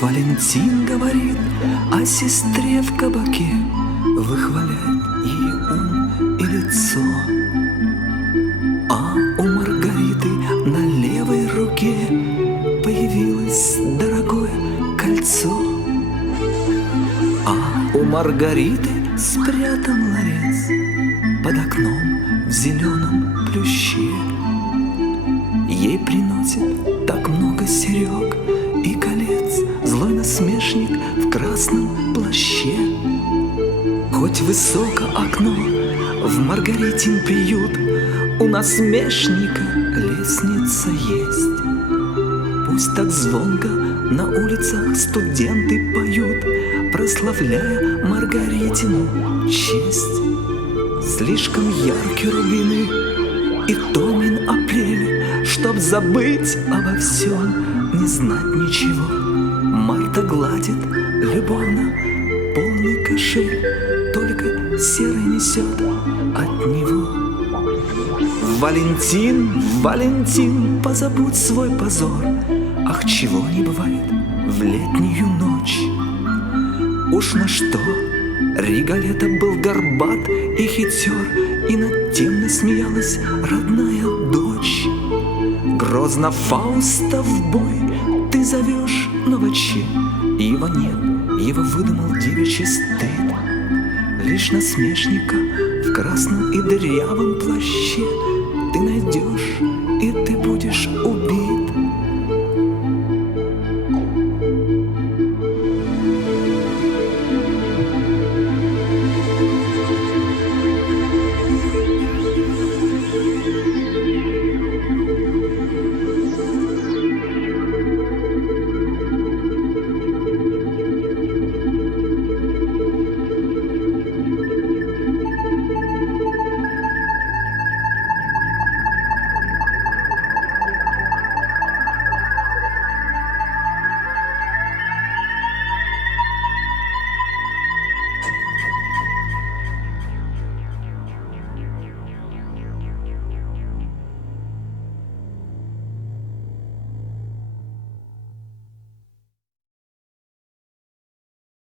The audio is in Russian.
Валентин говорит о сестре в кабаке, выхваляет ей ум и лицо. А у Маргариты на левой руке появилось дорогое кольцо. А у Маргариты спрятан ларец под окном в зеленом плюще. Ей приносит так много серег и колец злой насмешник в красном плаще. Хоть высоко окно в Маргаритин приют, у насмешника лестница есть. Пусть так звонко на улицах студенты поют, прославляя Маргаритину честь. Слишком яркие рубины и томен апрель, чтоб забыть обо всем, не знать ничего. Марта гладит любовно полный кошель, только серый несет от него. Валентин, Валентин, позабудь свой позор. Ах, чего не бывает в летнюю ночь. Уж на что Риголетто был горбат и хитер, и над тем насмеялась родная дочь. Грозно Фауста в бой ты зовешь, но вообще его нет, его выдумал девичий стыд. Лишь насмешника в красном и дырявом плаще ты найдешь, и ты будешь убит.